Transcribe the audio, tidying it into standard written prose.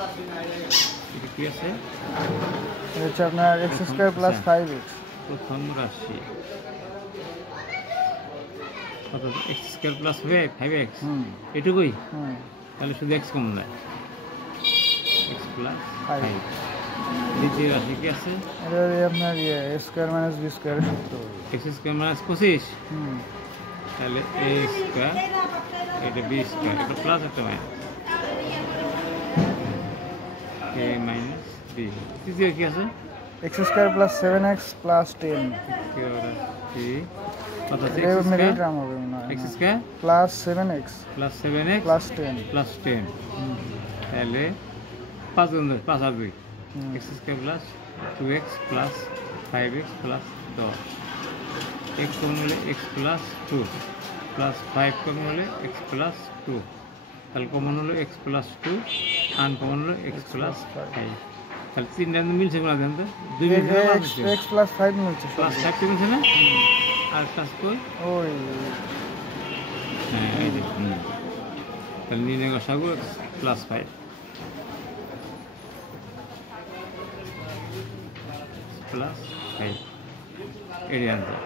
এটা কি আছে? এটা হচ্ছে আপনার এক্স স্কোয়ার প্লাস 5x। প্রথম রাশি কত? X square plus 5x। এটুকুই? তাহলে শুধু এক্স কমন নেয়, এক্স প্লাস 5। দ্বিতীয় রাশি কি আছে? এটা আপনার এ স্কোয়ার মাইনাস বি স্কোয়ার সূত্র, এক্স স্কোয়ার মাইনাস 25। তাহলে এ স্কোয়ার, এটা বি স্কোয়ার, এটা প্লাস একটা মাইনাস, এ মাইনাস বি। তৃতীয় কি আছে? X square plus 7x plus 10। তৃতীয় রাশি কত আছে? X square plus 7x plus 7x plus 10 plus 10। তাহলে 5 গুণ 10, 5 আর 2, x square plus 2x plus 5x plus 10। X common হলে এক্স প্লাস 2 প্লাস 5 কমন হলে এক্স প্লাস 2। তাহলে কমন হলো এক্স প্লাস 2, আনকমন হলো এক্স প্লাস 5। তাহলে তিনটা মিলছে না? দেন তো, 2 মিলছে, এক্স প্লাস 5 মিলছে, প্লাস 5 মিলছে না? আর প্লাস কই? ওই হ্যাঁ, এই যে। তাহলে নির্ণয় গসাগু এক্স প্লাস 5 প্লাস 5, এর আনসার।